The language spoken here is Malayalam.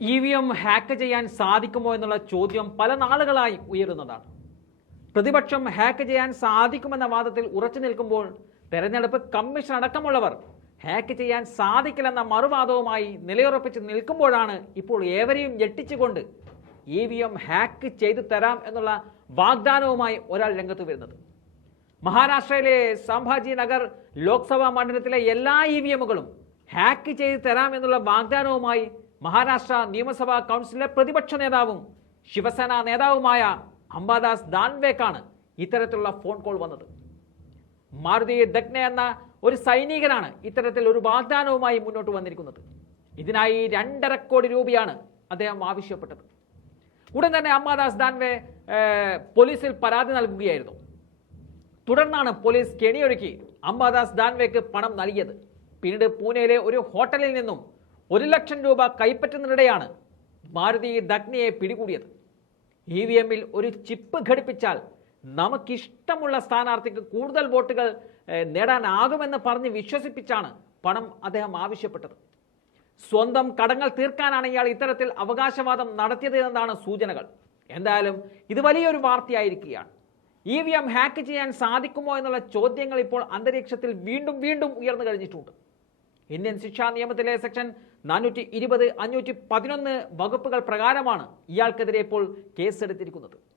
ഇ വി എം ഹാക്ക് ചെയ്യാൻ സാധിക്കുമോ എന്നുള്ള ചോദ്യം പല നാളുകളായി ഉയരുന്നതാണ്. പ്രതിപക്ഷം ഹാക്ക് ചെയ്യാൻ സാധിക്കുമെന്ന വാദത്തിൽ ഉറച്ചു നിൽക്കുമ്പോൾ തെരഞ്ഞെടുപ്പ് കമ്മീഷൻ അടക്കമുള്ളവർ ഹാക്ക് ചെയ്യാൻ സാധിക്കില്ലെന്ന മറുവാദവുമായി നിലയുറപ്പിച്ച് നിൽക്കുമ്പോഴാണ് ഇപ്പോൾ ഏവരെയും ഞെട്ടിച്ചുകൊണ്ട് ഇ വി എം ഹാക്ക് ചെയ്തു തരാം എന്നുള്ള വാഗ്ദാനവുമായി ഒരാൾ രംഗത്ത് വരുന്നത്. മഹാരാഷ്ട്രയിലെ സംഭാജി നഗർ ലോക്സഭാ മണ്ഡലത്തിലെ എല്ലാ ഇ വി എമ്മുകളും ഹാക്ക് ചെയ്തു തരാം എന്നുള്ള വാഗ്ദാനവുമായി മഹാരാഷ്ട്ര നിയമസഭാ കൗൺസിലിലെ പ്രതിപക്ഷ നേതാവും ശിവസേന നേതാവുമായ അംബാദാസ് ദാൻവേക്കാണ് ഇത്തരത്തിലുള്ള ഫോൺ കോൾ വന്നത്. മാരുതി ദഗ്ന എന്ന ഒരു സൈനികനാണ് ഇത്തരത്തിൽ ഒരു വാഗ്ദാനവുമായി മുന്നോട്ട് വന്നിരിക്കുന്നത്. ഇതിനായി രണ്ടര കോടി രൂപയാണ് അദ്ദേഹം ആവശ്യപ്പെട്ടത്. ഉടൻ തന്നെ അംബാദാസ് ദാൻവെ പോലീസിൽ പരാതി നൽകുകയായിരുന്നു. തുടർന്നാണ് പോലീസ് കെണിയൊരുക്കി അംബാദാസ് ദാൻവേക്ക് പണം നൽകിയത്. പിന്നീട് പൂനെയിലെ ഒരു ഹോട്ടലിൽ നിന്നും ഒരു ലക്ഷം രൂപ കൈപ്പറ്റുന്നതിനിടെയാണ് മാരുതി ദഗ്നിയെ പിടികൂടിയത്. ഇ വി എമ്മിൽ ഒരു ചിപ്പ് ഘടിപ്പിച്ചാൽ നമുക്കിഷ്ടമുള്ള സ്ഥാനാർത്ഥിക്ക് കൂടുതൽ വോട്ടുകൾ നേടാനാകുമെന്ന് പറഞ്ഞ് വിശ്വസിപ്പിച്ചാണ് പണം അദ്ദേഹം ആവശ്യപ്പെട്ടത്. സ്വന്തം കടങ്ങൾ തീർക്കാനാണ് ഇയാൾ ഇത്തരത്തിൽ അവകാശവാദം നടത്തിയത് എന്നാണ് സൂചനകൾ. എന്തായാലും ഇത് വലിയൊരു വാർത്തയായിരിക്കുകയാണ്. ഇ വി എം ഹാക്ക് ചെയ്യാൻ സാധിക്കുമോ എന്നുള്ള ചോദ്യങ്ങൾ ഇപ്പോൾ അന്തരീക്ഷത്തിൽ വീണ്ടും വീണ്ടും ഉയർന്നു കഴിഞ്ഞിട്ടുണ്ട്. ഇന്ത്യൻ ശിക്ഷാ നിയമത്തിലെ സെക്ഷൻ നാനൂറ്റി ഇരുപത് അഞ്ഞൂറ്റി പതിനൊന്ന് വകുപ്പുകൾ പ്രകാരമാണ് ഇയാൾക്കെതിരെ ഇപ്പോൾ കേസെടുത്തിരിക്കുന്നത്.